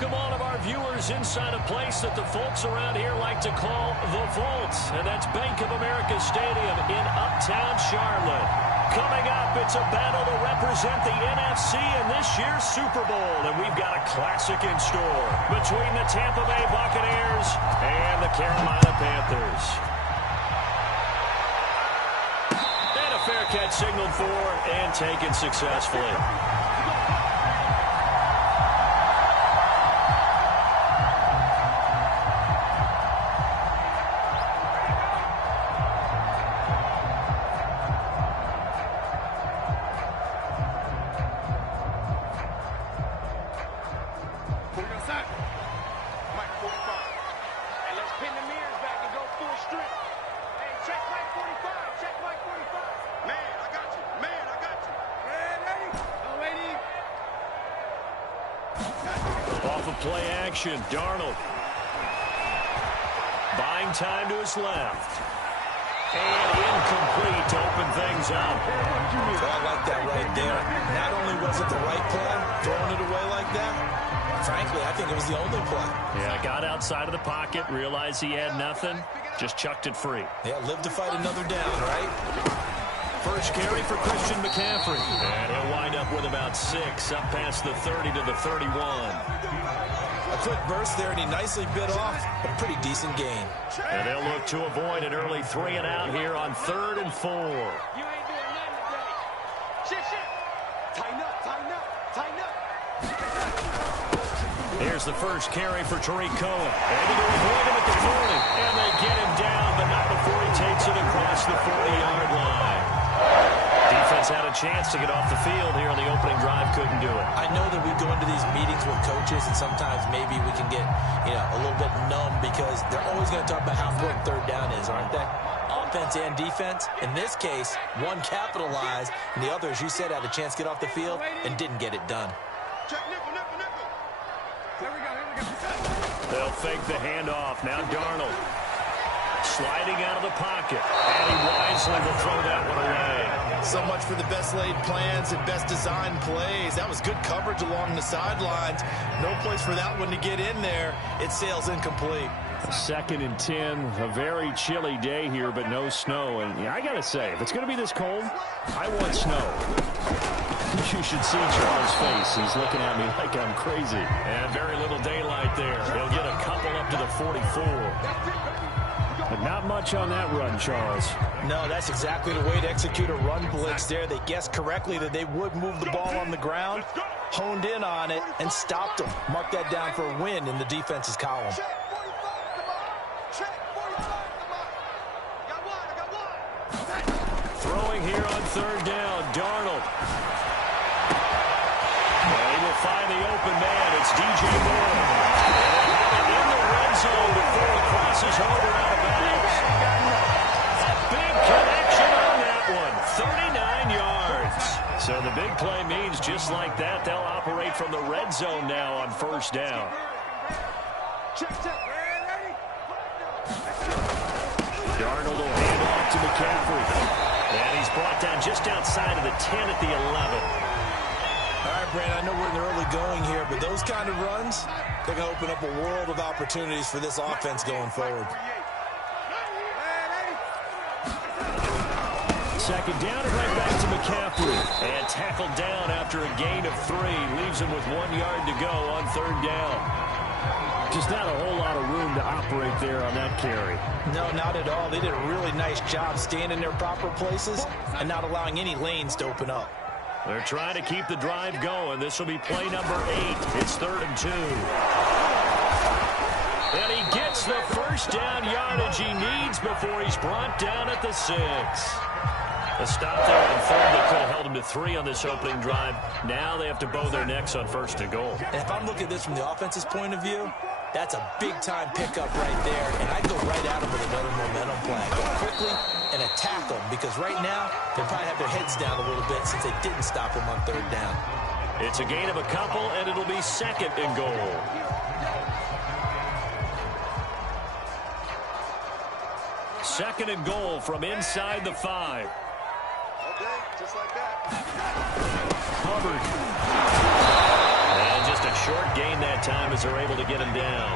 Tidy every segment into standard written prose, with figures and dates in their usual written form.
welcome all of our viewers inside a place that the folks around here like to call the Vault, and that's Bank of America Stadium in Uptown Charlotte. Coming up, it's a battle to represent the NFC in this year's Super Bowl, and we've got a classic in store between the Tampa Bay Buccaneers and the Carolina Panthers. And a fair catch signaled for and taken successfully. Off of play action, Darnold. Buying time to his left. And incomplete to open things up. I like that right there. Not only was it the right play, throwing it away like that, frankly, I think it was the only play. Yeah, got outside of the pocket, realized he had nothing, just chucked it free. Yeah, live to fight another down, right? First carry for Christian McCaffrey. And he'll wind up with about 6, up past the 30 to the 31. A quick burst there, and he nicely bit off a pretty decent gain. And they'll look to avoid an early 3 and out here on 3rd and 4. You ain't doing nothing today. Shit. Tighten up. Here's the first carry for Tariq Cohen. Able to avoid him at the 40. And they get him down, but not before he takes it across the 40-yard line. Defense had a chance to get off the field here on the opening drive, couldn't do it. I know that we go into these meetings with coaches, and sometimes maybe we can get, a little bit numb because they're always going to talk about how important 3rd down is, aren't they? Offense and defense. In this case, one capitalized, and the other, as you said, had a chance to get off the field and didn't get it done. They'll fake the handoff. Now Darnold sliding out of the pocket. And he wisely will throw that one away. So much for the best laid plans and best designed plays. That was good coverage along the sidelines. No place for that one to get in there. It sails incomplete. 2nd and 10. A very chilly day here, but no snow. And I got to say, if it's going to be this cold, I want snow. You should see Charles' face. He's looking at me like I'm crazy. And very little daylight there. He'll get a couple up to the 44. But not much on that run, Charles. No, that's exactly the way to execute a run blitz there. They guessed correctly that they would move the ball on the ground, honed in on it, and stopped them. Mark that down for a win in the defense's column. Throwing here on 3rd down, Darnold. And he will find the open man. It's DJ Moore. And in the red zone before he crosses over out of bounds. A big connection on that one. 39 yards. So the big play means just like that, they'll operate from the red zone now on 1st down. Darnold will hand off to McCaffrey. And he's brought down just outside of the 10 at the 11. All right, Brandon, I know we're in the early going here, but those kind of runs, they're going to open up a world of opportunities for this offense going forward. 2nd down and right back to McCaffrey. And tackled down after a gain of 3. Leaves him with 1 yard to go on 3rd down. Just not a whole lot of room to operate there on that carry. No, not at all. They did a really nice job staying in their proper places and not allowing any lanes to open up. They're trying to keep the drive going. This will be play number 8. It's 3rd and 2. And he gets the first down yardage he needs before he's brought down at the 6. A stop there on 3rd that could have held him to 3 on this opening drive. Now they have to bow their necks on 1st and goal. And if I'm looking at this from the offense's point of view, that's a big-time pickup right there, and I'd go right at him with another momentum play. Go quickly and attack them, because right now they probably have their heads down a little bit since they didn't stop him on 3rd down. It's a gain of a couple, and it'll be 2nd and goal. Second and goal from inside the 5. Okay, just like that. Hubbard. And just a short gain that that time as they're able to get him down.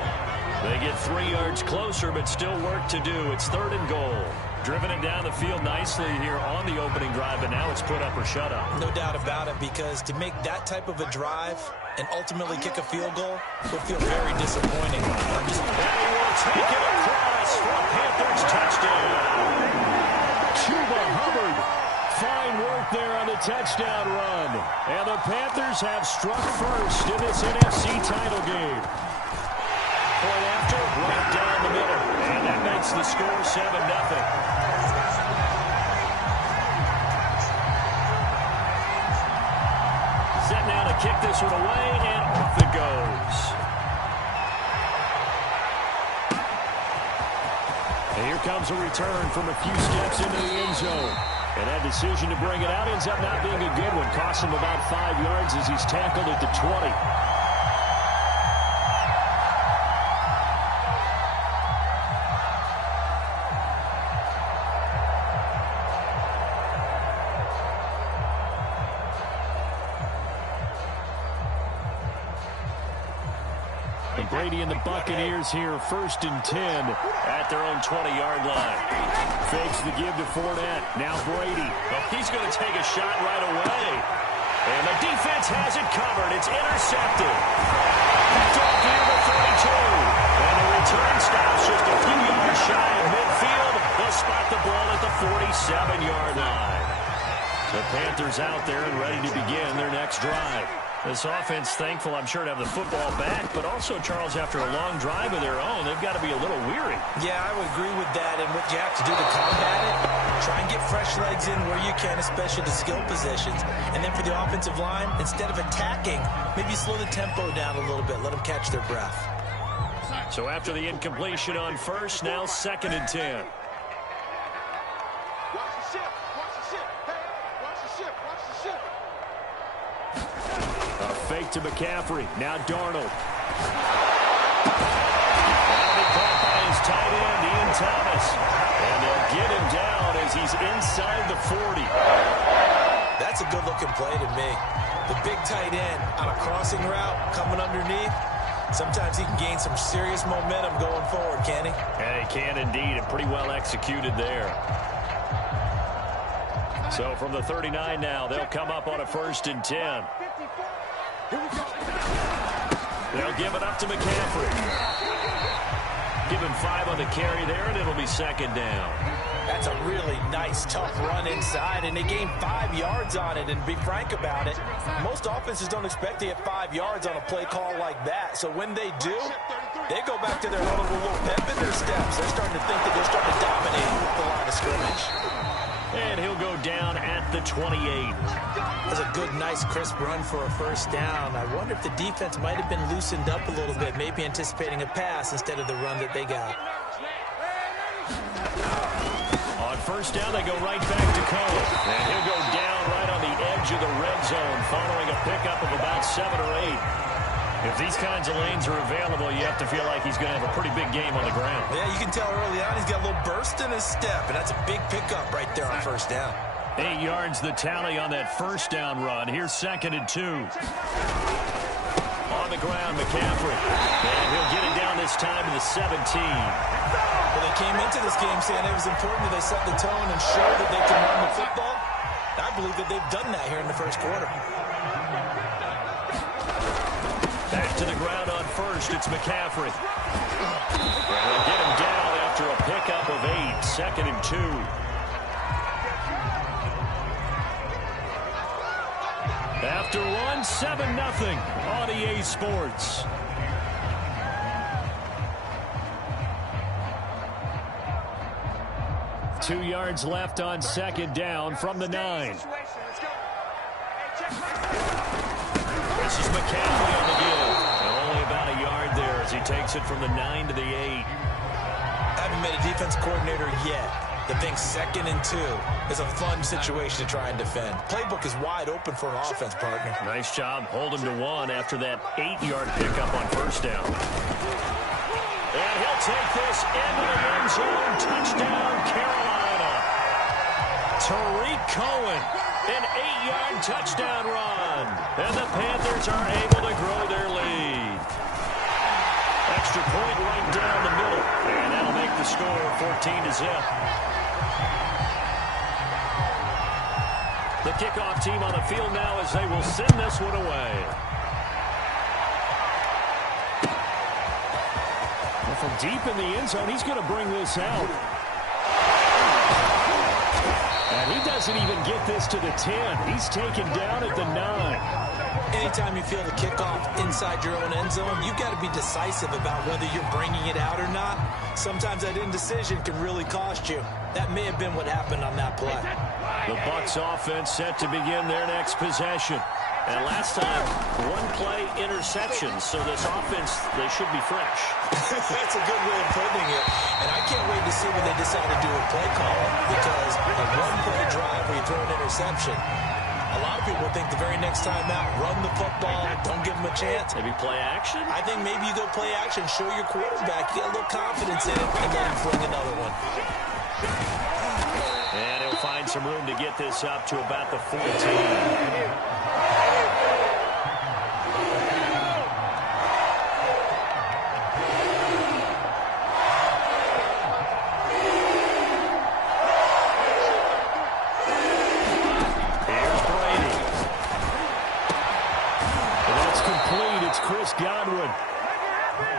They get 3 yards closer, but still work to do. It's 3rd and goal. Driven it down the field nicely here on the opening drive, but now it's put up or shut up. No doubt about it, because to make that type of a drive and ultimately kick a field goal would feel very disappointing. And he will take it across for a Panthers touchdown. Chuba Hubbard. Fine work there on the touchdown run. And the Panthers have struck first in this NFC title game. Point after, right down the middle. And that makes the score 7-0. Set now to kick this one away, and off it goes. And here comes a return from a few steps into the end zone. And that decision to bring it out ends up not being a good one. Costs him about 5 yards as he's tackled at the 20. Brady and the Buccaneers here, 1st and 10 at their own 20-yard line. Fakes the give to Fournette. Now Brady. Well, he's going to take a shot right away. And the defense has it covered. It's intercepted. Picked off near the 32. And the return stops just a few yards shy of midfield. They'll spot the ball at the 47-yard line. The Panthers out there and ready to begin their next drive. This offense, thankful, I'm sure, to have the football back, but also, Charles, after a long drive of their own, they've got to be a little weary. Yeah, I would agree with that, and what you have to do to combat it, try and get fresh legs in where you can, especially the skill positions. And then for the offensive line, instead of attacking, maybe slow the tempo down a little bit, let them catch their breath. So after the incompletion on first, now 2nd and 10. Fake to McCaffrey. Now Darnold. Now caught by his tight end, Ian Thomas. And they'll get him down as he's inside the 40. That's a good-looking play to me. The big tight end on a crossing route coming underneath. Sometimes he can gain some serious momentum going forward, can he? Yeah, he can indeed, and pretty well executed there. So from the 39 now, they'll come up on a 1st and 10. They'll give it up to McCaffrey. Give him 5 on the carry there, and it'll be 2nd down. That's a really nice, tough run inside, and they gained 5 yards on it. And to be frank about it, most offenses don't expect to get 5 yards on a play call like that. So when they do, they go back to their huddle with a little pep in their steps. They're starting to think that they're starting to dominate the line of scrimmage. And he'll go down at the 28. That's a good, nice, crisp run for a 1st down. I wonder if the defense might have been loosened up a little bit, maybe anticipating a pass instead of the run that they got. On 1st down, they go right back to Cole. And he'll go down right on the edge of the red zone, following a pickup of about 7 or 8. If these kinds of lanes are available, you have to feel like he's going to have a pretty big game on the ground. Yeah, you can tell early on he's got a little burst in his step, and that's a big pickup right there on 1st down. 8 yards the tally on that 1st down run. Here's 2nd and 2. On the ground, McCaffrey. And he'll get it down this time to the 17. Well, they came into this game saying it was important that they set the tone and show that they can run the football. I believe that they've done that here in the 1st quarter. Back to the ground on 1st. It's McCaffrey. And they'll get him down after a pickup of 8. 2nd and 2. After one, 7-0 on EA Sports. Two yards left on 2nd down from the 9. This is McCaffrey on the give. And only about a yard there as he takes it from the 9 to the 8. Haven't met a defense coordinator yet that thinks 2nd and 2 is a fun situation to try and defend. Playbook is wide open for an offense, partner. Nice job holding to 1 after that 8-yard pickup on 1st down. And he'll take this into the end zone. Touchdown, Carolina. Tariq Cohen, an 8-yard touchdown run. And the Panthers are able to grow their lead. extra point right down the middle. And that'll make the score 14-0. The kickoff team on the field now as they will send this one away. Well, from deep in the end zone, he's going to bring this out. And he doesn't even get this to the 10. He's taken down at the 9. Anytime you feel the kickoff inside your own end zone, you've got to be decisive about whether you're bringing it out or not. Sometimes that indecision can really cost you. That may have been what happened on that play. The Bucs offense set to begin their next possession. And last time, one play interception, so this offense, they should be fresh. That's a good way of putting it. And I can't wait to see what they decide to do with play calling, because a one-play drive where you throw an interception, a lot of people think the very next time out, run the football, don't give them a chance. Maybe play action? I think maybe you go play action, show your quarterback, you get a little confidence in it, and let him fling another one. And he'll find some room to get this up to about the 14. Godwin.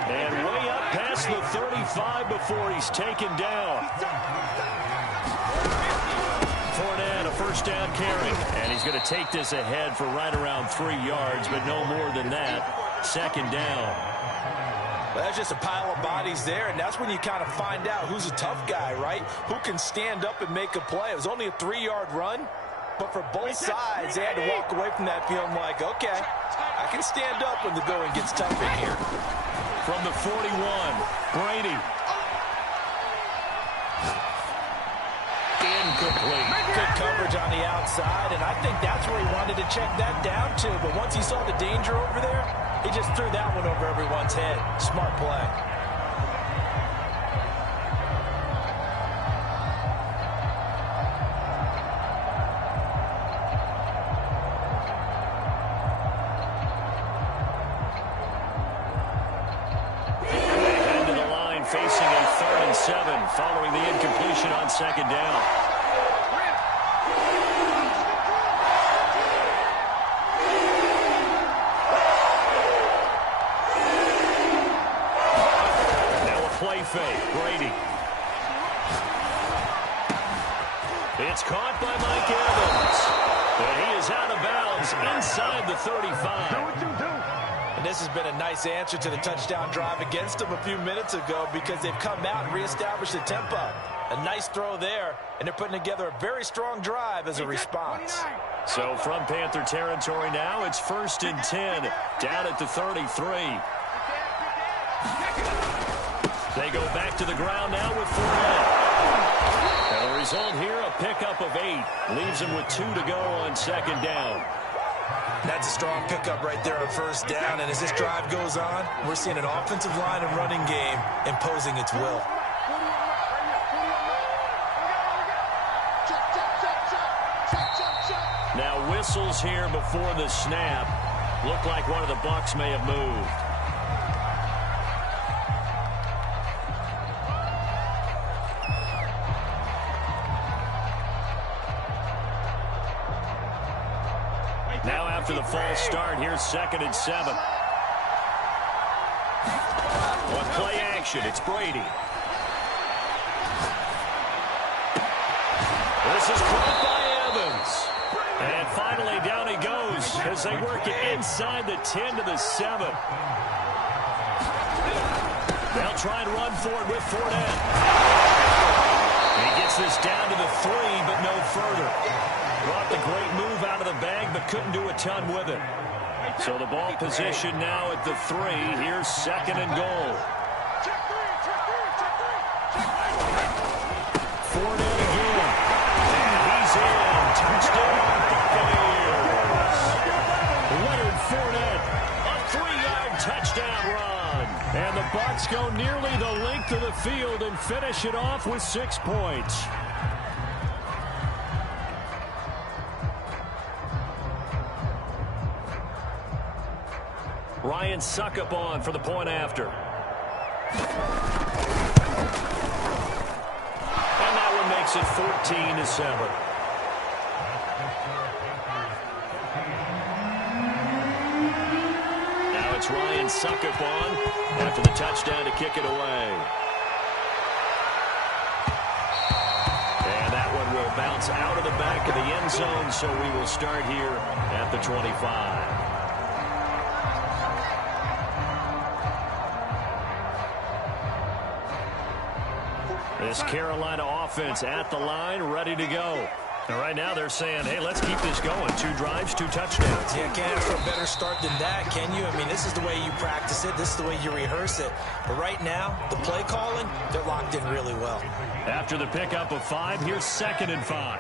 And way up past the 35 before he's taken down. Fournette, a first down carry. And he's going to take this ahead for right around 3 yards, but no more than that. Second down. Well, that's just a pile of bodies there, and that's when you kind of find out who's a tough guy, right? Who can stand up and make a play. It was only a 3-yard run, but for both sides, they had to walk away from that feeling like, okay, I can stand up when the going gets tough in here. From the 41, Brady. Incomplete. Good coverage on the outside, and I think that's where he wanted to check that down to. But once he saw the danger over there, he just threw that one over everyone's head. Smart play. Facing a 3rd and 7 following the incompletion on second down. Now a play fake. Brady. It's caught by Mike Evans. And he is out of bounds inside the 35. This has been a nice answer to the touchdown drive against them a few minutes ago, because they've come out and reestablished the tempo. A nice throw there, and they're putting together a very strong drive as a response. So from Panther territory now, it's 1st and 10, down at the 33. They go back to the ground now with Fournette. And the result here, a pickup of 8. Leaves them with 2 to go on second down. That's a strong pickup right there on first down, and as this drive goes on, we're seeing an offensive line and running game imposing its will. Now whistles here before the snap. Looked like one of the Bucs may have moved. Now after the false start, here's 2nd and 7. What play action? It's Brady. This is caught by Evans. And finally down he goes as they work it inside the 10 to the 7. They'll try and run for it with Fournette. He gets this down to the 3, but no further. Brought the great move out of the bag, but couldn't do a ton with it. So the ball position now at the 3. Here's 2nd and goal. Fournette again. And he's in. Touchdown, Buccaneers. Leonard Fournette, a 3-yard touchdown run. And the Bucs go nearly the length of the field and finish it off with 6 points. Ryan Suckup on for the point after. And that one makes it 14-7. Now it's Ryan Suckup on after the touchdown to kick it away. And that one will bounce out of the back of the end zone, so we will start here at the 25. This Carolina offense at the line, ready to go. And right now they're saying, hey, let's keep this going. 2 drives, 2 touchdowns. Yeah, can't ask for a better start than that, can you? I mean, this is the way you practice it. This is the way you rehearse it. But right now, the play calling, they're locked in really well. After the pickup of 5, here's 2nd and 5.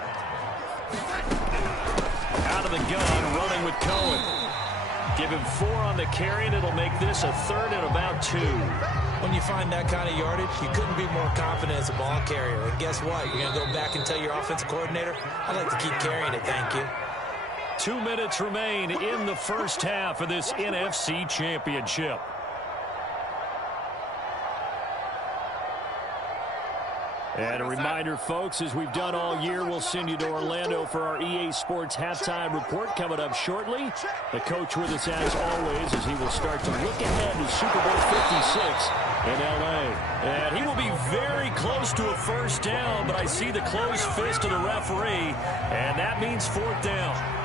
Out of the gun, running with Cohen. Give him 4 on the carry, and it'll make this a 3rd and about 2. When you find that kind of yardage, you couldn't be more confident as a ball carrier. And guess what? You're going to go back and tell your offensive coordinator, I'd like to keep carrying it, thank you. 2 minutes remain in the first half of this NFC Championship. And a reminder, folks, as we've done all year, we'll send you to Orlando for our EA Sports halftime report coming up shortly. The coach with us, as always, as he will start to look ahead to Super Bowl 56 in L.A. And he will be very close to a first down, but I see the closed fist of the referee, and that means 4th down.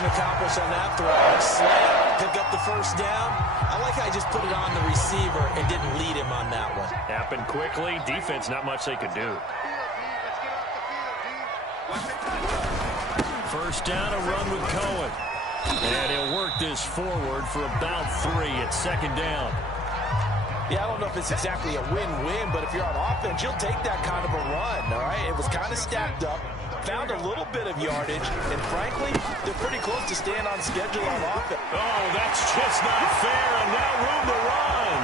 Accomplished on that throw. Slam, pick up the first down. I like how I just put it on the receiver and didn't lead him on that one. Happened quickly. Defense, not much they could do. First down, a run with Cohen. And he'll work this forward for about 3 at 2nd down. Yeah, I don't know if it's exactly a win-win, but if you're on offense, you'll take that kind of a run, all right? It was kind of stacked up. Found a little bit of yardage, and frankly, they're pretty close to staying on schedule on offense. Oh, that's just not fair, and now room to run.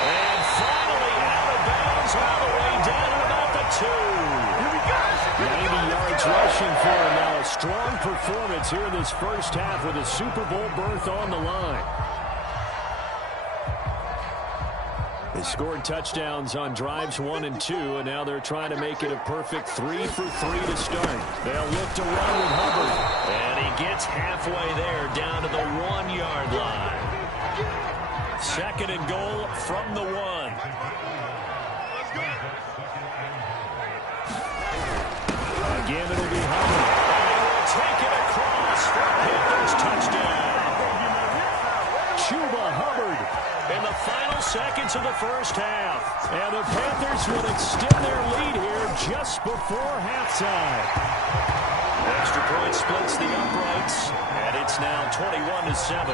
And finally out of bounds all the way down at about the 2. 90 yards rushing for him now. A strong performance here in this first half with a Super Bowl berth on the line. They scored touchdowns on drives 1 and 2, and now they're trying to make it a perfect 3 for 3 to start. They'll look to run with Hubbard, and he gets halfway there down to the 1-yard line. 2nd and goal from the 1. Again, it'll be Hubbard, and he will take it across for Panthers touchdown. Chuba Hubbard in the final seconds of the first half. And the Panthers will extend their lead here just before halftime. Extra point splits the uprights, and it's now 21-7.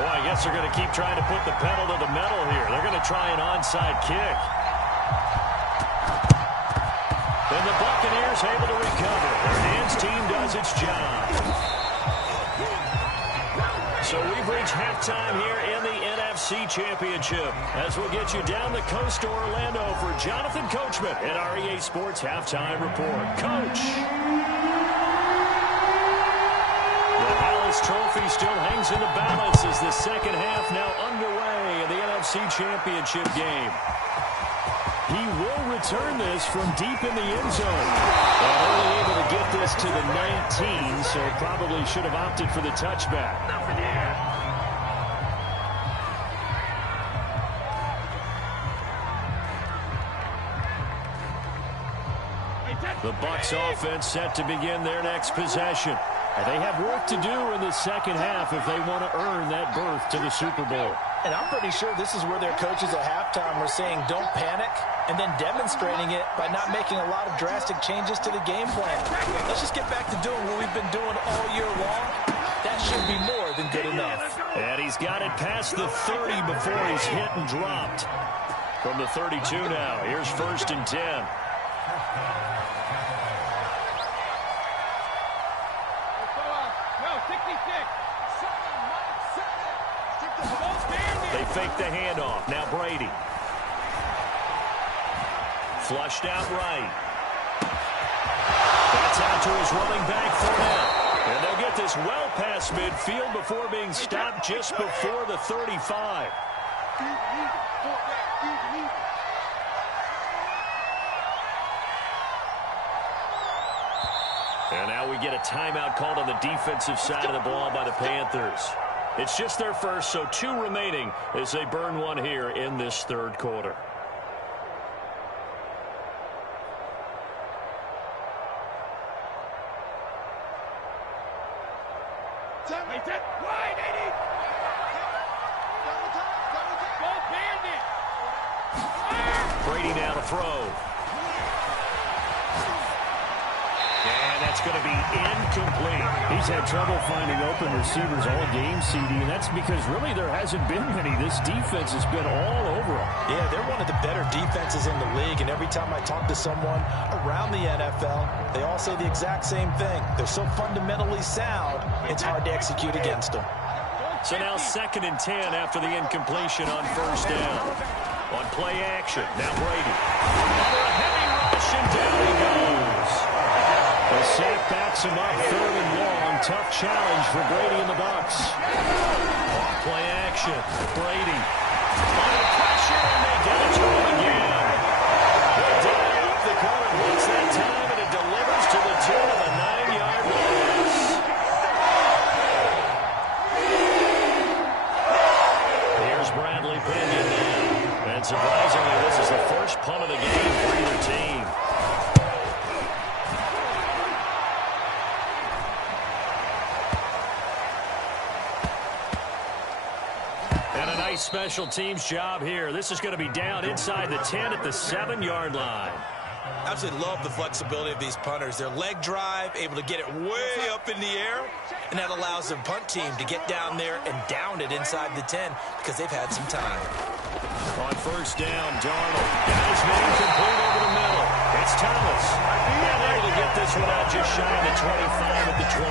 Boy, I guess they're going to keep trying to put the pedal to the metal here. They're going to try an onside kick. And the Buccaneers able to recover. Their hands team does its job. So we've reached halftime here in the NFC Championship as we'll get you down the coast to Orlando for Jonathan Coachman in our EA Sports Halftime Report. Coach! The Hallis Trophy still hangs in the balance as the second half now underway in the NFC Championship game. He will return this from deep in the end zone. And only able to get this to the 19, so probably should have opted for the touchback. The Bucs offense set to begin their next possession. And they have work to do in the second half if they want to earn that berth to the Super Bowl. And I'm pretty sure this is where their coaches at halftime were saying don't panic, and then demonstrating it by not making a lot of drastic changes to the game plan. Let's just get back to doing what we've been doing all year long. That should be more than good enough. And he's got it past the 30 before he's hit and dropped. From the 32 now, here's 1st and 10. They fake the handoff. Now Brady. Flushed out right. That's out to his running back Fournette. And they'll get this well past midfield before being stopped just before the 35. And now we get a timeout called on the defensive side of the ball by the Panthers. It's just their first, so 2 remaining as they burn one here in this 3rd quarter. Brady now to throw. And that's going to be incomplete. He's had trouble finding open receivers all game, CD, and that's because really there hasn't been many. This defense has been all over them. Yeah, they're one of the better defenses in the league, and every time I talk to someone around the NFL, they all say the exact same thing. They're so fundamentally sound, it's hard to execute against them. So now 2nd and 10 after the incompletion on 1st down. On play action, now Brady. Under a heavy rush, and down he goes. The sack backs him up 3rd and long. Tough challenge for Brady and the Bucs. On play action, Brady. Under pressure, and they get it to him again. They dive up the corner once that time, and it delivers to the tune of a 9-yard loss. Here's Bradley Pinion now. And surprisingly, this is the first punt of the game for either team. And a nice special teams job here. This is going to be down inside the 10 at the 7-yard line. Absolutely love the flexibility of these punters. Their leg drive, able to get it way up in the air, and that allows the punt team to get down there and down it inside the 10 because they've had some time. On 1st down, Darnold got his man complete over the middle. It's Thomas. And able to get this one out just shy of the 25 at the 24.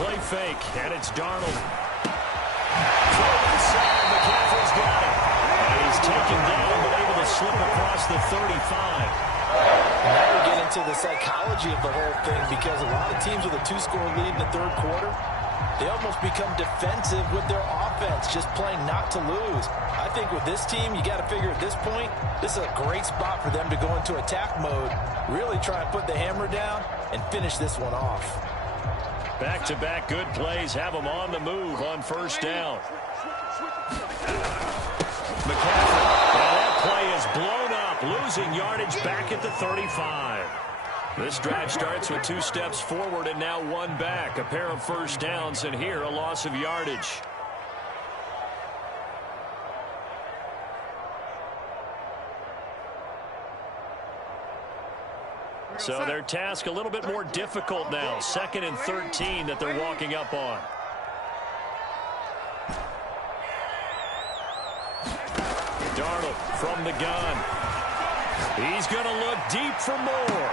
Play fake, and it's Darnold. Throw inside, McCaffrey's got it. And he's taken down, but able to slip across the 35. And now we get into the psychology of the whole thing because a lot of teams with a 2-score lead in the 3rd quarter, they almost become defensive with their offense, just playing not to lose. I think with this team, you got to figure at this point, this is a great spot for them to go into attack mode, really try and put the hammer down and finish this one off. Back-to-back good plays have them on the move on 1st down. McCaffrey, and that play is blown up, losing yardage back at the 35. This drive starts with 2 steps forward and now 1 back. A pair of 1st downs, and here a loss of yardage. So their task a little bit more difficult now. 2nd and 13 that they're walking up on. Darnold from the gun. He's going to look deep for more.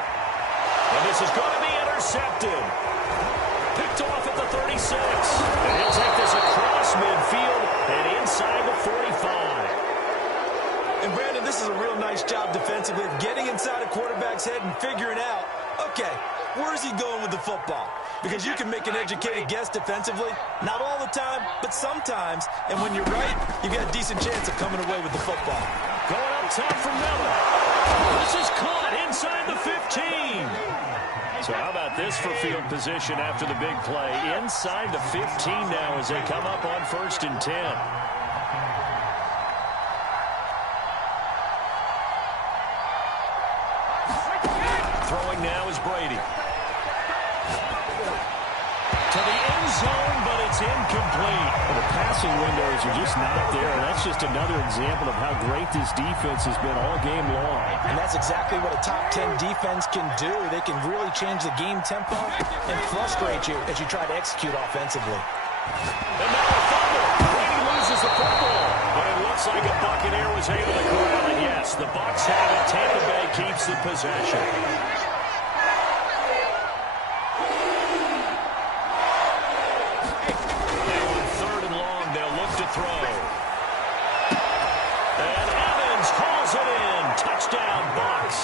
And this is going to be intercepted. Picked off at the 36. And he'll take this across midfield and inside the 45. And Brandon, this is a real nice job defensively of getting inside a quarterback's head and figuring out, okay, where's he going with the football? Because you can make an educated guess defensively, not all the time, but sometimes. And when you're right, you got a decent chance of coming away with the football. Going up top for Miller. This is caught inside the 15. So how about this for field position after the big play? Inside the 15 now as they come up on 1st and 10. Throwing now is Brady. to the end zone, but it's incomplete. Well, the passing windows are just not there, and that's just another example of how great this defense has been all game long. And that's exactly what a top 10 defense can do. They can really change the game tempo and frustrate you as you try to execute offensively. And now a fumble. Brady loses the football, but it looks like a Buccaneer was able to corral it. Yes, the Bucs have it. Tampa Bay keeps the possession. And Evans hauls it in. Touchdown, Bucs.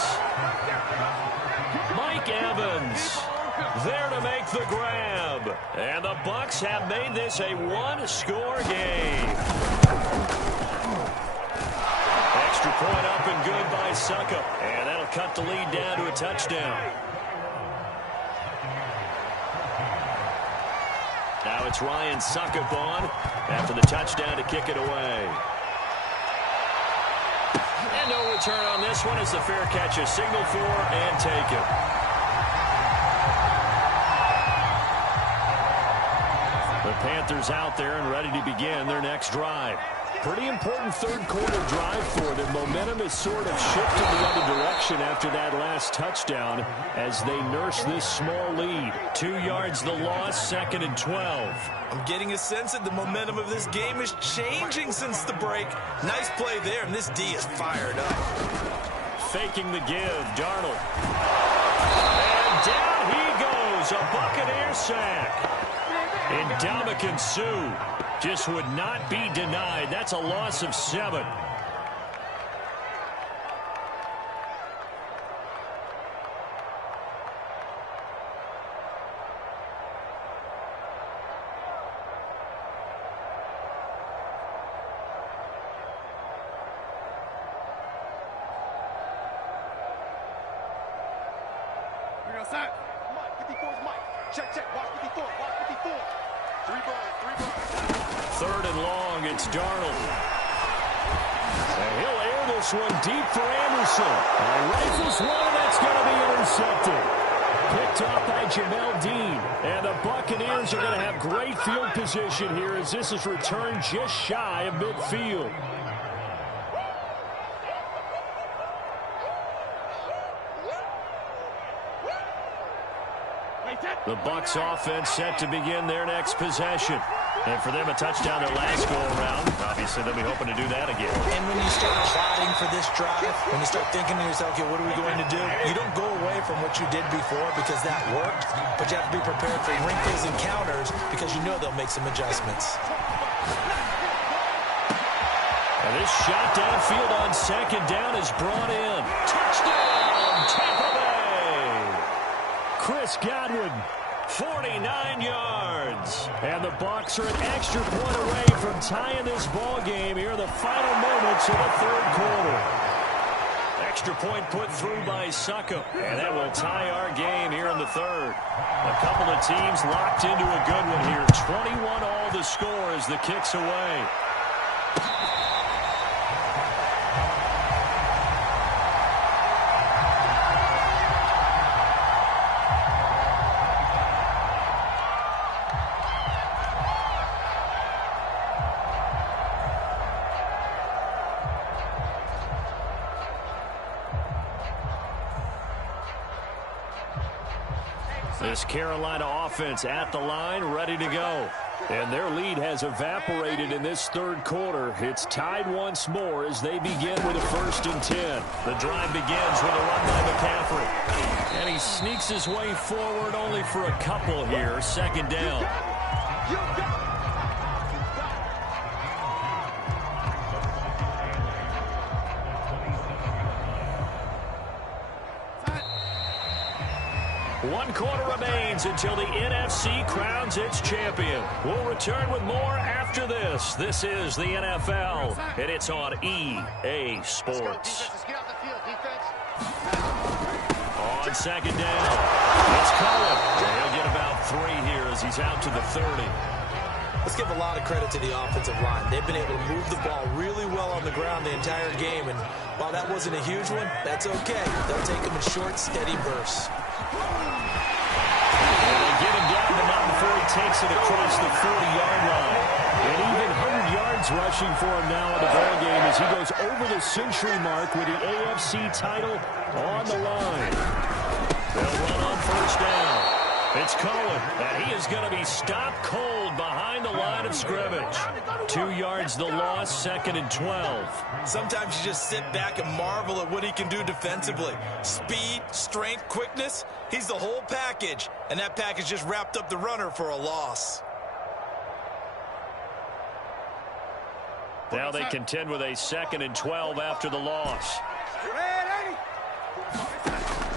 Mike Evans there to make the grab. And the Bucs have made this a one-score game. Extra point up and good by Suckup. And that'll cut the lead down to a touchdown. Now it's Ryan Suckup on after the touchdown to kick it away. And no return on this one as the fair catch is signaled for and taken. The Panthers out there and ready to begin their next drive. Pretty important third-quarter drive for them. Momentum has sort of shifted the other direction after that last touchdown as they nurse this small lead. 2 yards the loss, 2nd and 12. I'm getting a sense that the momentum of this game is changing since the break. Nice play there, and this D is fired up. Faking the give, Darnold. And down he goes, a Buccaneer sack. And Ndamukong Suh just would not be denied. That's a loss of 7. Mike, 54 is Mike. Check. Watch 54. Watch 54. 3 birds. 3rd and long, it's Darnold. And he'll air this one deep for Anderson. And rifles one, that's going to be intercepted. Picked off by Jamel Dean. And the Buccaneers are going to have great field position here as this is returned just shy of midfield. The Bucs offense set to begin their next possession. And for them, a touchdown their last go-around. Obviously, they'll be hoping to do that again. And when you start plotting for this drive, when you start thinking to yourself, okay, what are we going to do? You don't go away from what you did before because that worked, but you have to be prepared for wrinkles and counters because you know they'll make some adjustments. And this shot downfield on 2nd down is brought in. Touchdown, Tampa Bay! Chris Godwin, 49 yards. And the Bucs are an extra point away from tying this ball game here in the final moments of the 3rd quarter. Extra point put through by Suckup. And that will tie our game here in the 3rd. A couple of teams locked into a good one here. 21 all the score as the kick's away. This Carolina offense at the line, ready to go. And their lead has evaporated in this 3rd quarter. It's tied once more as they begin with a 1st and 10. The drive begins with a run by McCaffrey. And he sneaks his way forward only for a couple here. 2nd down. One quarter remains until the NFC crowns its champion. We'll return with more after this. This is the NFL, and it's on EA Sports. On 2nd down, it's Cullen. He'll get about 3 here as he's out to the 30. Let's give a lot of credit to the offensive line. They've been able to move the ball really well on the ground the entire game, and while that wasn't a huge one, that's okay. They'll take them in short, steady bursts. And they get him down to about the 4 he takes it across the 40-yard line. And even 100 yards rushing for him now in the ballgame as he goes over the century mark with the AFC title on the line. They'll run on first down. It's Cohen, and he is going to be stopped cold behind the line of scrimmage. 2 yards the loss, 2nd and 12. Sometimes you just sit back and marvel at what he can do defensively. Speed, strength, quickness, he's the whole package. And that package just wrapped up the runner for a loss. Now they contend with a 2nd and 12 after the loss.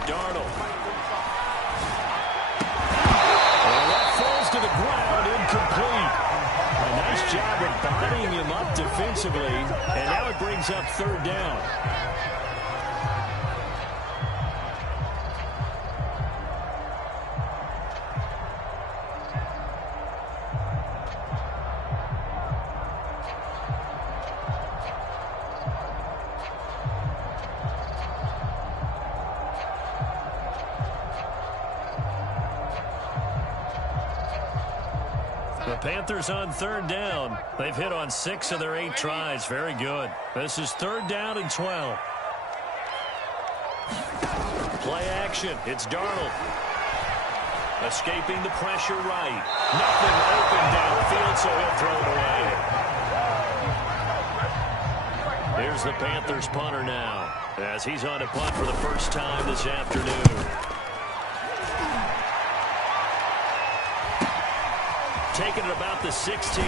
Darnold. And that falls to the ground, incomplete. A nice job of bodying him up defensively, and now it brings up 3rd down. The Panthers on 3rd down. They've hit on 6 of their 8 tries. Very good. This is 3rd down and 12. Play action. It's Darnold. Escaping the pressure right. Nothing open downfield, so he'll throw it away. Here's the Panthers punter now, as he's on to punt for the first time this afternoon. Taking it about the 16.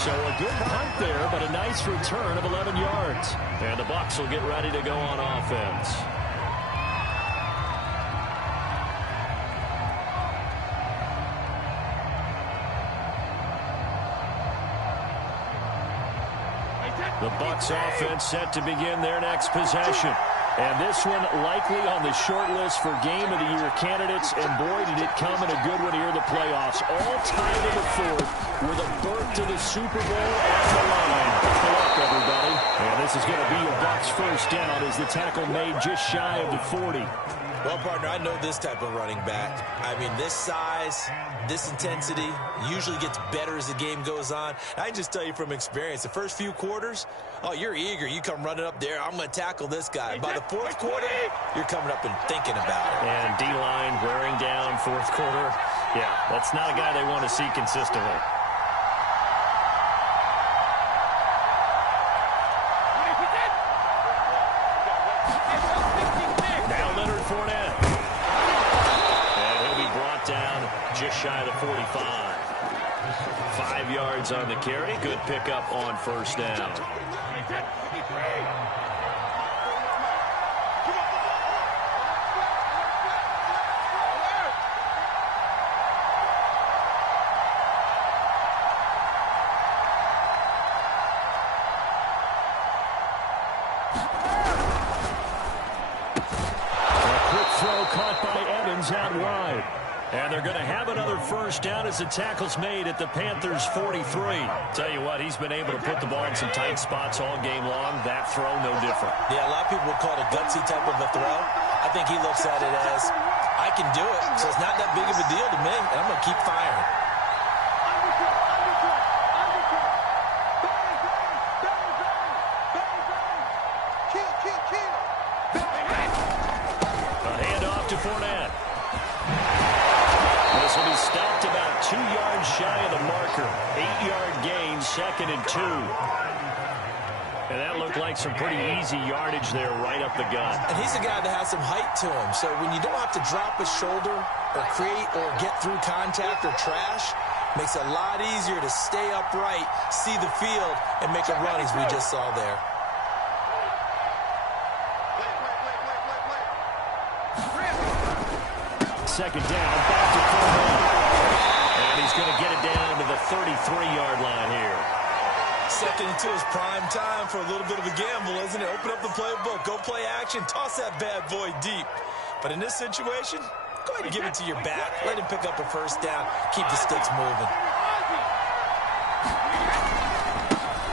So a good punt there, but a nice return of 11 yards. And the Bucs will get ready to go on offense. The Bucs offense set to begin their next possession. And this one likely on the short list for Game of the Year candidates. And boy, did it come in a good one here in the playoffs. All tied in the 4th with a berth to the Super Bowl on the line. Good luck, everybody. And this is going to be a Bucs first down as the tackle made just shy of the 40. Well, partner, I know this type of running back. I mean, this size, this intensity usually gets better as the game goes on. I can just tell you from experience, the first few quarters, oh, you're eager. You come running up there, I'm going to tackle this guy. By the 4th quarter, you're coming up and thinking about it. And D-line wearing down 4th quarter. Yeah, that's not a guy they want to see consistently. Shy of the 45. 5 yards on the carry. Good pickup on first down. A quick throw caught by Evans out wide. And they're going to have another first down as the tackle's made at the Panthers' 43. Tell you what, he's been able to put the ball in some tight spots all game long. That throw, no different. Yeah, a lot of people would call it a gutsy type of a throw. I think he looks at it as, I can do it, so it's not that big of a deal to me, and I'm going to keep firing. A handoff to Fournette. This will be stopped about 2 yards shy of the marker. 8-yard gain, 2nd and 2. And that looked like some pretty easy yardage there right up the gut. And he's a guy that has some height to him. So when you don't have to drop a shoulder or create or get through contact or trash, makes it a lot easier to stay upright, see the field, and make a run as we just saw there. Second down, back to Fournette. And he's going to get it down to the 33-yard line here. 2nd and 2 is prime time for a little bit of a gamble, isn't it? Open up the playbook, go play action, toss that bad boy deep. But in this situation, go ahead and give it to your back. Let him pick up a first down, keep the sticks moving.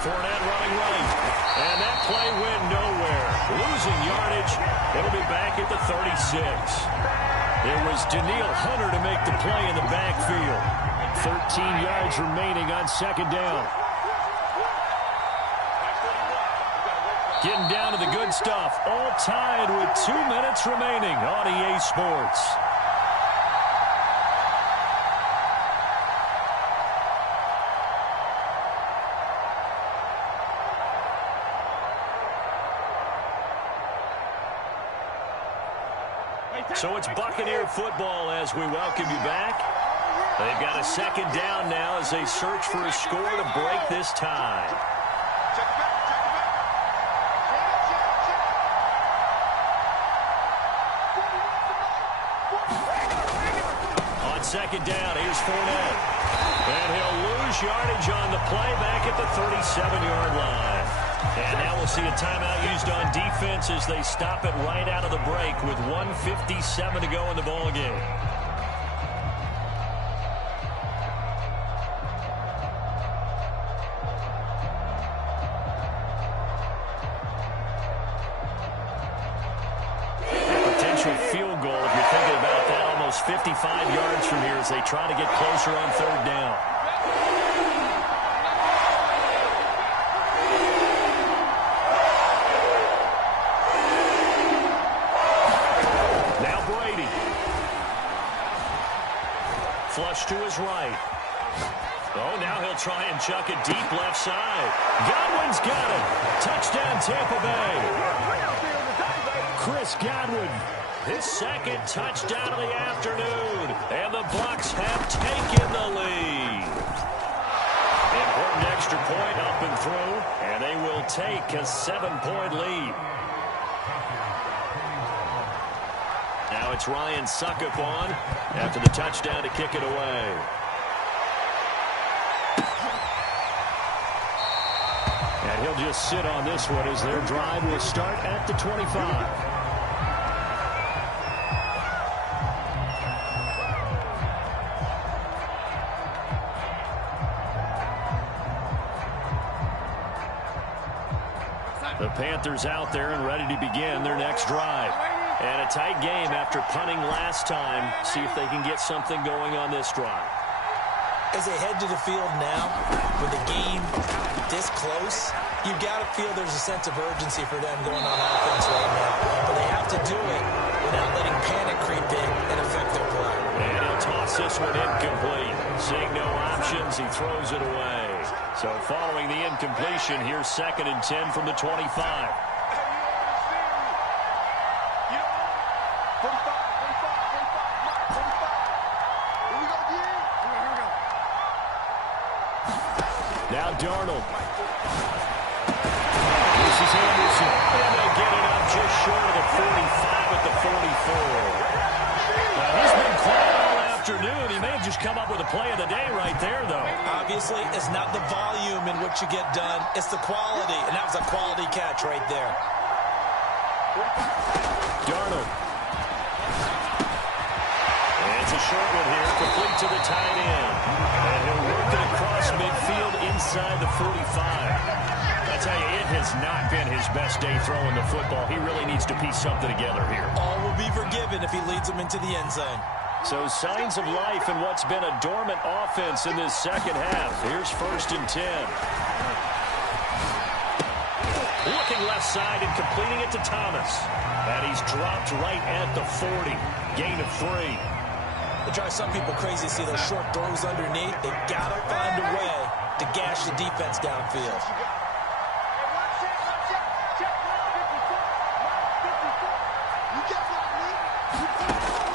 Fournette running right. And that play went nowhere. Losing yardage. It'll be back at the 36. It was Daniil Hunter to make the play in the backfield. 13 yards remaining on second down. Getting down to the good stuff. All tied with 2 minutes remaining on EA Sports. So it's Buccaneer football as we welcome you back. They've got a second down now as they search for a score to break this tie. On second down, here's Fournette. And he'll lose yardage on the play back at the 37-yard line. And now we'll see a timeout used on defense as they stop it right out of the break with 1:57 to go in the ball game. Potential field goal, if you're thinking about that, almost 55 yards from here as they try to get closer on third down. Flush to his right. Oh, now he'll try and chuck it deep left side. Godwin's got it. Touchdown, Tampa Bay. Chris Godwin, his second touchdown of the afternoon. And the Bucs have taken the lead. Important extra point up and through, and they will take a 7-point lead. Now it's Ryan Suckup on after the touchdown to kick it away. And he'll just sit on this one as their drive will start at the 25. The Panthers out there and ready to begin their next drive. And a tight game after punting last time. See if they can get something going on this drive. As they head to the field now, with the game this close, you've got to feel there's a sense of urgency for them going on offense right now. But they have to do it without letting panic creep in and affect their play. And he'll toss this one incomplete. Seeing no options, he throws it away. So following the incompletion, here's 2nd and 10 from the 25. Now Darnold. This is Anderson. And they get it up just short of the 45 at the 44. Now he's been quiet all afternoon. He may have just come up with a play of the day right there, though. Obviously, it's not the volume in which you get done. It's the quality. And that was a quality catch right there. Darnold. And it's a short one here. Complete to the tight end. And he'll work it across midfield inside the 45. I tell you, it has not been his best day throwing the football. He really needs to piece something together here. All will be forgiven if he leads them into the end zone. So signs of life in what's been a dormant offense in this second half. Here's 1st and 10. Looking left side and completing it to Thomas. And he's dropped right at the 40. Gain of 3. It drives some people crazy to see those short throws underneath. They've got to find a way to gash the defense downfield.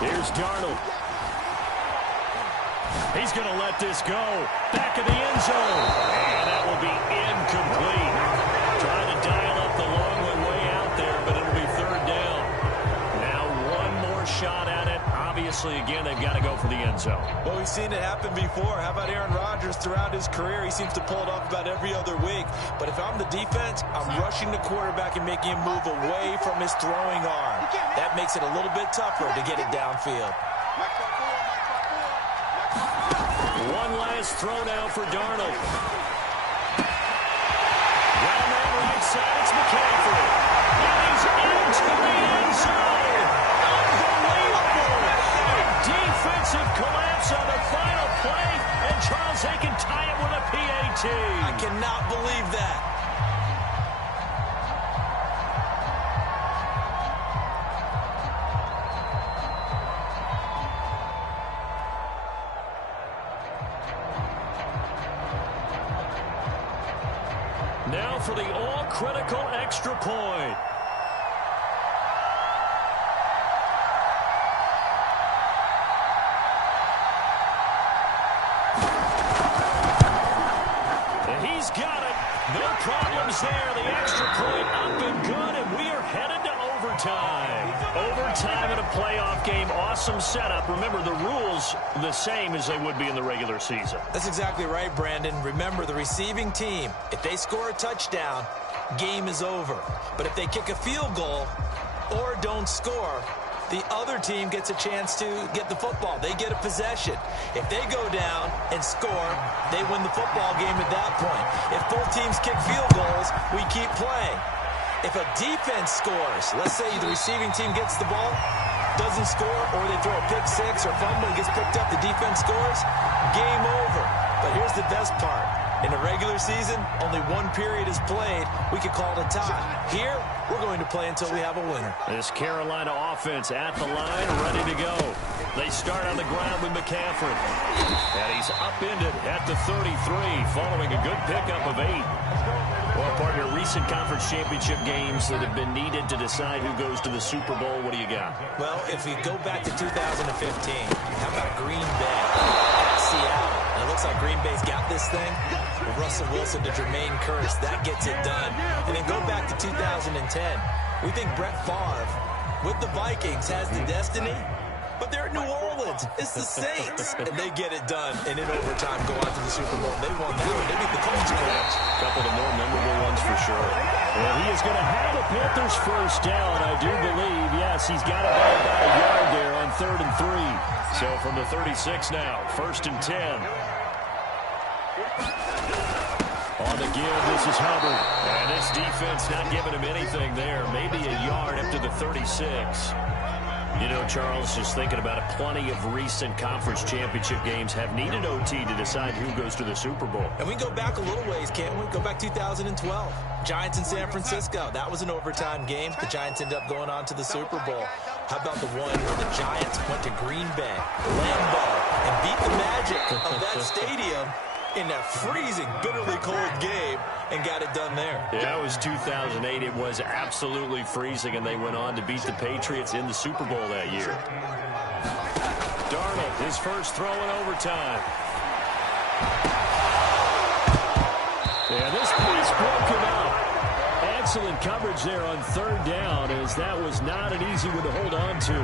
Here's Darnold. He's going to let this go. Back of the end zone. And that will be incomplete. Trying to dial up the long one way out there, but it'll be 3rd down. Now one more shot at it. Obviously, again, they've got to go for the end zone. Well, we've seen it happen before. How about Aaron Rodgers throughout his career? He seems to pull it off about every other week. But if I'm the defense, I'm rushing the quarterback and making him move away from his throwing arm. That makes it a little bit tougher to get it downfield. One last throw now for Darnold. Down that right side, it's McCaffrey. And he's into the end zone. Unbelievable. points on the final play, and Charles, they can tie it with a PAT. I cannot believe that. Now for the all-critical extra point. And he's got it. No problems there. The extra point up and good, and we are headed to overtime. Overtime in a playoff game. Awesome setup. Remember, the rules the same as they would be in the regular season. That's exactly right, Brandon. Remember, the receiving team, if they score a touchdown, game is over. But if they kick a field goal or don't score, the other team gets a chance to get the football. They get a possession. If they go down and score, they win the football game at that point. If both teams kick field goals, we keep playing. If a defense scores, let's say the receiving team gets the ball, doesn't score, or they throw a pick six or fumble and gets picked up, the defense scores, game over. But here's the best part. In a regular season, only one period is played. We could call it a tie. Here, we're going to play until we have a winner. This Carolina offense at the line, ready to go. They start on the ground with McCaffrey. And he's upended at the 33, following a good pickup of 8. Well, partner, recent conference championship games that have been needed to decide who goes to the Super Bowl. What do you got? Well, if we go back to 2015, how about Green Bay at Seattle? And it looks like Green Bay's got this thing. With Russell Wilson to Jermaine Kearse, that gets it done. And then go back to 2010. We think Brett Favre, with the Vikings, has the destiny. But they're at New Orleans. It's the Saints. And they get it done. And in overtime, go on to the Super Bowl. They won that one. They beat the Colts. A couple of the more memorable ones for sure. Well, he is going to have the Panthers first down, I do believe. Yes, he's got it by about a yard there on 3rd and 3. So from the 36 now, 1st and 10. On the give, this is Hubbard. And this defense not giving him anything there. Maybe a yard up to the 36. You know, Charles, just thinking about it, plenty of recent conference championship games have needed OT to decide who goes to the Super Bowl. And we can go back a little ways, can't we? Go back 2012. Giants in San Francisco. That was an overtime game. The Giants ended up going on to the Super Bowl. How about the one where the Giants went to Green Bay, Lambeau, and beat the magic of that stadium in that freezing, bitterly cold game and got it done there. Yeah, that was 2008. It was absolutely freezing, and they went on to beat the Patriots in the Super Bowl that year. Darnold, his first throw in overtime. Yeah, this pass broke him out. Excellent coverage there on 3rd down, as that was not an easy one to hold on to.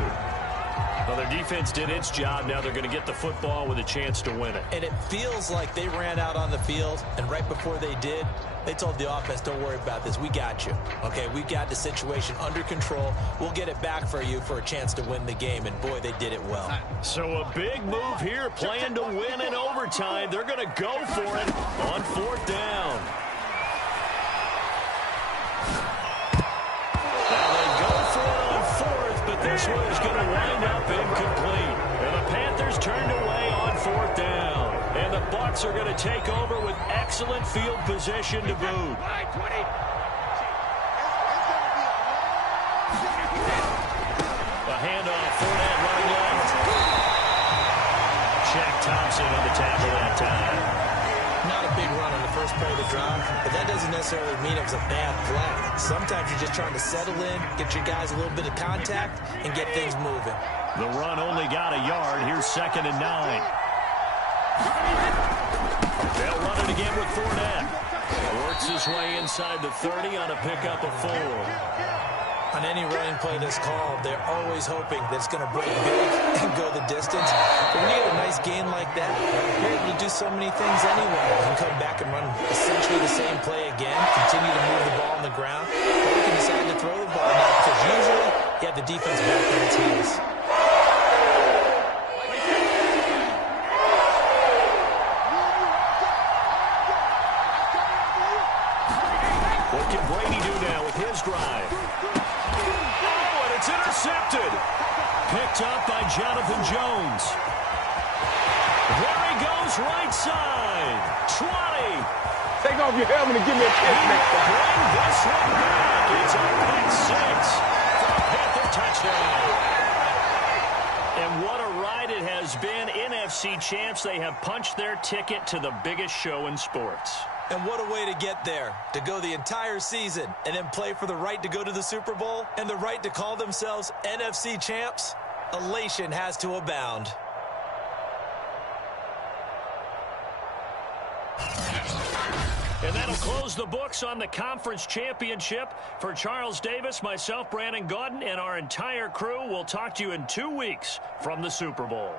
Well, their defense did its job. Now they're going to get the football with a chance to win it. And it feels like they ran out on the field, and right before they did, they told the offense, don't worry about this. We got you. Okay, we got the situation under control. We'll get it back for you for a chance to win the game. And, boy, they did it well. So a big move here, playing to win in overtime. They're going to go for it on 4th down. Now they go for it on 4th, but this one is going to wind up incomplete. And the Panthers turned away on 4th down. And the Bucs are going to take over with excellent field position to boot. A handoff, Fournette running left. Shaq Thompson on the tackle that time. Not a big run on the first play of the drive, but that doesn't necessarily mean it was a bad play. Sometimes you're just trying to settle in, get your guys a little bit of contact, and get things moving. The run only got a yard. Here's 2nd and 9. They'll run it again with Fournette. Works his way inside the 30 on a pickup of 4. On any running play that's called, they're always hoping that it's going to break big and go the distance. But when you get a nice gain like that, you're able to do so many things anyway. You can come back and run essentially the same play again, continue to move the ball on the ground, or you can decide to throw the ball now because usually you have the defense back on its heels. What can Brady do now with his drive? It's intercepted. Picked up by Jonathan Jones. goes right side. 20. Take off your helmet and give me a kiss next time. Bring this one back. It's a pick six for a Panther touchdown. And what a ride it has been. NFC champs, they have punched their ticket to the biggest show in sports. And what a way to get there, to go the entire season and then play for the right to go to the Super Bowl and the right to call themselves NFC champs. Elation has to abound. And that'll close the books on the conference championship. For Charles Davis, myself, Brandon Gaudin, and our entire crew, we'll talk to you in 2 weeks from the Super Bowl.